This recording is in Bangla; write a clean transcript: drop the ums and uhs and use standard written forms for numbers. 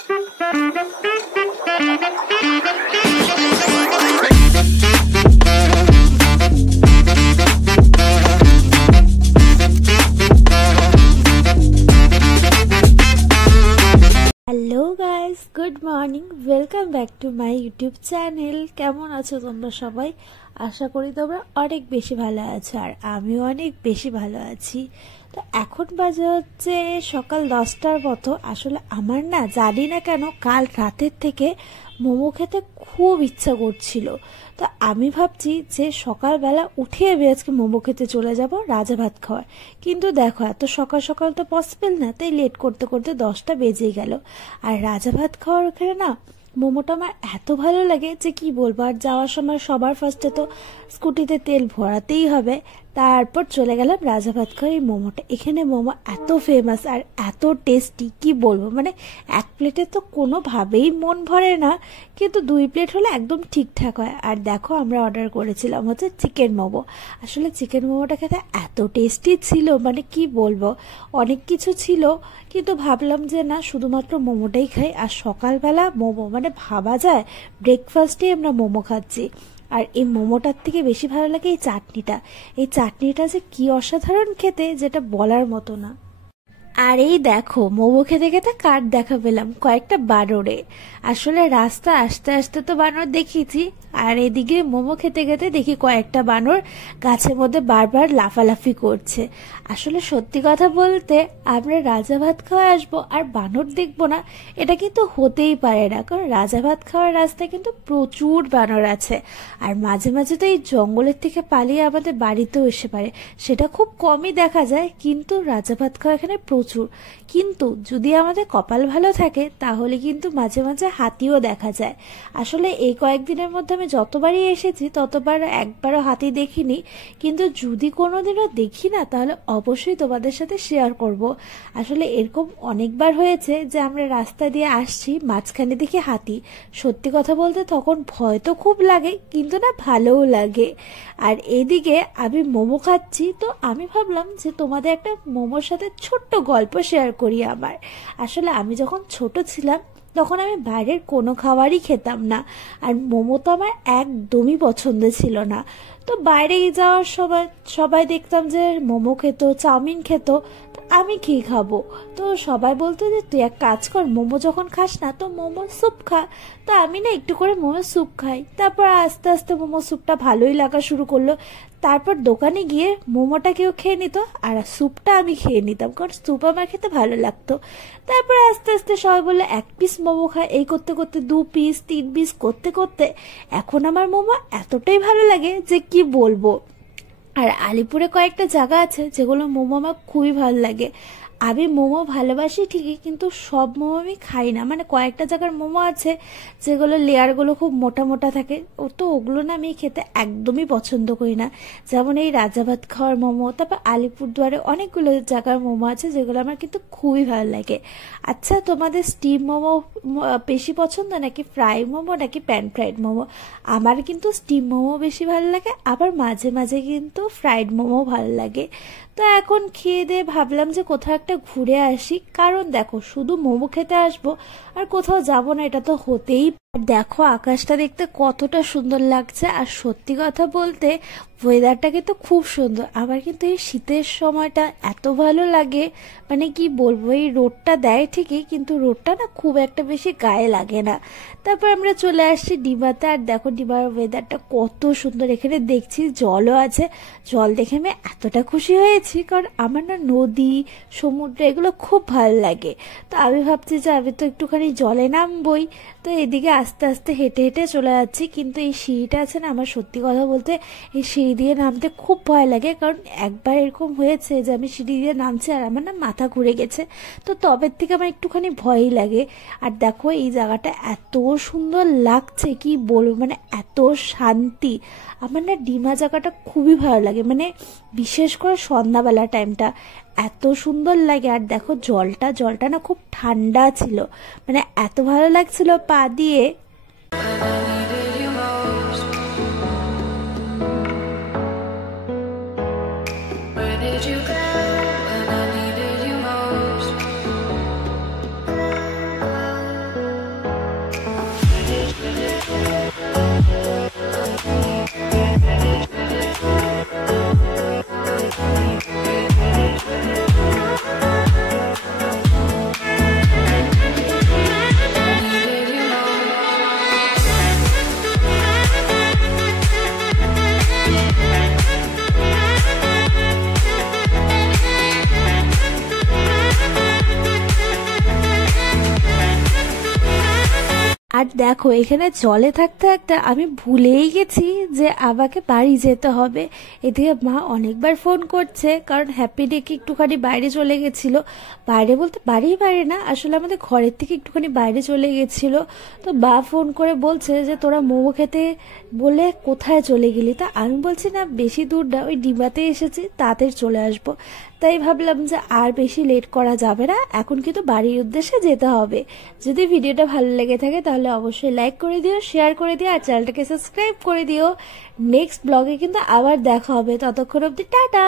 Hello guys, good morning, welcome back to my YouTube channel. কেমন আছো তোমরা সবাই? আশা করি তোমরা অনেক বেশি ভালো আছো, আর আমিও অনেক বেশি ভালো আছি। তো এখন বাজে হচ্ছে সকাল 10টার মতো। আসলে আমার না জানি না কেন কাল রাতের থেকে মোমো খেতে খুব ইচ্ছা করছিল। তো আমি ভাবছি যে সকালবেলা উঠে আমি আজকে মোমো খেতে চলে যাব রাজা ভাত খাওয়ার। কিন্তু দেখো এত সকাল সকাল তো পসিবল না, তাই লেট করতে করতে 10টা বেজেই গেল। আর রাজা ভাত খাওয়ার ওখানে না মোমোটা আমার এত ভালো লাগে যে কি বলবো। আর যাওয়ার সময় সবার ফার্স্টে তো স্কুটিতে তেল ভরাতেই হবে। তারপর চলে গেলাম রাজা ভাত খাওয়ার এই মোমোটা। এখানে মোমো এত ফেমাস আর এত টেস্টি কি বলবো, মানে এক প্লেটে তো কোনোভাবেই মন ভরে না, কিন্তু 2 প্লেট হলে একদম ঠিকঠাক হয়। আর দেখো আমরা অর্ডার করেছিলাম হচ্ছে চিকেন মোমো। আসলে চিকেন মোমোটা খেতে এত টেস্টি ছিল, মানে কি বলবো, অনেক কিছু ছিল, কিন্তু ভাবলাম যে না শুধুমাত্র মোমোটাই খাই। আর সকালবেলা মোমো মানে ভাবা যায় ব্রেকফাস্টেই আমরা মোমো খাচ্ছি। আর এই মোমোটার থেকে বেশি ভালো লাগে এই চাটনিটা। এই চাটনিটা যে কি অসাধারণ খেতে, যেটা বলার মতো না। আর এই দেখো মোমো খেতে খেতে কার দেখা পেলাম, কয়েকটা বানরে। আসলে রাস্তা আস্তে আস্তে তো বানর দেখিয়েছি, আর এদিকে মোমো খেতে খেতে দেখি কয়েকটা বানর গাছের মধ্যে বারবার লাফালাফি করছে। আসলে সত্যি কথা বলতে আমরা রাজা ভাত খাওয়া আসবো আর বানর দেখবো না, এটা কিন্তু হতেই পারে না। কারণ রাজা ভাত খাওয়ার রাস্তায় কিন্তু প্রচুর বানর আছে। আর মাঝে মাঝে তো এই জঙ্গলের থেকে পালিয়ে আমাদের বাড়িতেও এসে পারে, সেটা খুব কমই দেখা যায়। কিন্তু রাজা ভাত খাওয়া এখানে প্রচুর। কিন্তু যদি আমাদের কপাল ভালো থাকে তাহলে কিন্তু মাঝে মাঝে হাতিও দেখা যায়। আসলে এই কয়েকদিনের মধ্যে আমি যতবারই এসেছি ততবার একবারও হাতি দেখিনি, কিন্তু যদি কোনোদিনও দেখি না তাহলে অবশ্যই তোমাদের সাথে শেয়ার করব। আসলে এরকম অনেকবার হয়েছে যে আমরা রাস্তা দিয়ে আসছি, মাঝখানে দেখি হাতি। সত্যি কথা বলতে তখন ভয় তো খুব লাগে, কিন্তু না ভালোও লাগে। আর এদিকে আমি মোমো খাচ্ছি, তো আমি ভাবলাম যে তোমাদের একটা মোমোর সাথে ছোট্ট গল্প শেয়ার করি আমার। আসলে আমি যখন ছোট ছিলাম তখন আমি বাইরের কোনো খাবারই খেতাম না, আর মোমো তো আমার একদমই পছন্দ ছিল না। তো বাইরে যাওয়ার সময় সবাই দেখতাম যে মোমো খেত, চাউমিন খেত, তো আমি কি খাবো? তো সবাই বলতো যে তুই এক কাজ কর, মোমো যখন খাস না তো মোমো স্যুপ খা। তো আমি না একটু করে মোমো স্যুপ খাই। তারপর আস্তে আস্তে মোমো স্যুপটা ভালোই লাগা শুরু করলো। তারপর দোকানে গিয়ে মোমোটা কেউ খেয়ে নিত আর স্যুপটা আমি খেয়ে নিতাম, কারণ স্যুপ আমার খেতে ভালো লাগতো। তারপর আস্তে আস্তে সবাই বললো 1 পিস মোমো খায়, এই করতে করতে 2 পিস 3 পিস করতে করতে এখন আমার মোমো এতটাই ভালো লাগে যে কি বলবো। আর আলিপুরে কয়েকটা জায়গা আছে যেগুলো মোমো আমার খুবই ভালো লাগে। আমি মোমো ভালোবাসি ঠিকই, কিন্তু সব মোমো আমি খাই না। মানে কয়েকটা জায়গার মোমো আছে যেগুলো লেয়ারগুলো খুব মোটা মোটা থাকে, তো ওগুলো না আমি খেতে একদমই পছন্দ করি না। যেমন এই রাজা ভাত খাওয়ার মোমো, তারপর আলিপুরদুয়ারে অনেকগুলো জায়গার মোমো আছে যেগুলো আমার কিন্তু খুবই ভালো লাগে। আচ্ছা, তোমাদের স্টিম মোমো বেশি পছন্দ নাকি ফ্রাই মোমো নাকি প্যান ফ্রাইড মোমো? আমার কিন্তু স্টিম মোমো বেশি ভালো লাগে, আবার মাঝে মাঝে কিন্তু ফ্রাইড মোমো ভালো লাগে। তো এখন খেয়ে দিয়ে ভাবলাম যে কোথাও একটা ঘুরে আসি, কারণ দেখো শুধু মোমো খেতে আসবো আর কোথাও যাবো না, এটা তো হতেই। আর দেখো আকাশটা দেখতে কতটা সুন্দর লাগছে। আর সত্যি কথা বলতে ওয়েদারটা কিন্তু খুব সুন্দর। আমার কিন্তু এই শীতের সময়টা এত ভালো লাগে, মানে কি বলবো, এই রোদটা দেয় ঠিকই, কিন্তু রোদটা না খুব একটা বেশি গায়ে লাগে না। তারপর আমরা চলে আসছি ডিবাতে। আর দেখো ডিবার ওয়েদারটা কত সুন্দর, এখানে দেখছি জলও আছে। জল দেখে আমি এতটা খুশি হয়েছি, কারণ আমার না নদী সমুদ্র এগুলো খুব ভালো লাগে। তো আমি ভাবছি যে আমি তো একটুখানি জলে নামবই। তো এদিকে আস্তে আস্তে হেঁটে হেঁটে চলে যাচ্ছি, কিন্তু এই সিঁড়িটা আছে না, আমার সত্যি কথা বলতে এই সিঁড়ি দিয়ে নামতে খুব ভয় লাগে। কারণ একবার এরকম হয়েছে যে আমি সিঁড়ি দিয়ে নামছি আর আমার না মাথা ঘুরে গেছে, তো তবের থেকে আমার একটুখানি ভয়ই লাগে। আর দেখো এই জায়গাটা এত সুন্দর লাগছে কি বলবো, মানে এত শান্তি। আমার না ডিমা জায়গাটা খুবই ভালো লাগে, মানে বিশেষ করে সন্ধ্যাবেলা টাইমটা এত সুন্দর লাগে। আর দেখো জলটা না খুব ঠান্ডা ছিল, মানে এত ভালো লাগছিল পা দিয়ে। আর দেখো এখানে জলে থাকতে থাকতে আমি ভুলেই গেছি যে আমাকে বাড়ি যেতে হবে। এদিকে মা অনেকবার ফোন করছে, কারণ হ্যাপি ডেকে একটুখানি বাইরে চলে গেছিল। বাইরে বলতে বাইরে না, আসলে আমাদের ঘরের থেকে একটুখানি বাইরে চলে গেছিল। তো মা ফোন করে বলছে যে তোরা মোমো খেতে বলে কোথায় চলে গেলি। তা আমি বলছি না বেশি দূর না, ওই ডিমাতে এসেছি, তাড়াতাড়ি চলে আসবো। তাই ভাবলাম যে আর বেশি লেট করা যাবে না, এখন কিন্তু বাড়ির উদ্দেশ্যে যেতে হবে। যদি ভিডিওটা ভালো লেগে থাকে তাহলে অবশ্যই লাইক করে দিও, শেয়ার করে দিও, আর চ্যানেলটাকে সাবস্ক্রাইব করে দিও। নেক্সট ব্লগে কিন্তু আবার দেখা হবে, ততক্ষণ অবধি টাটা।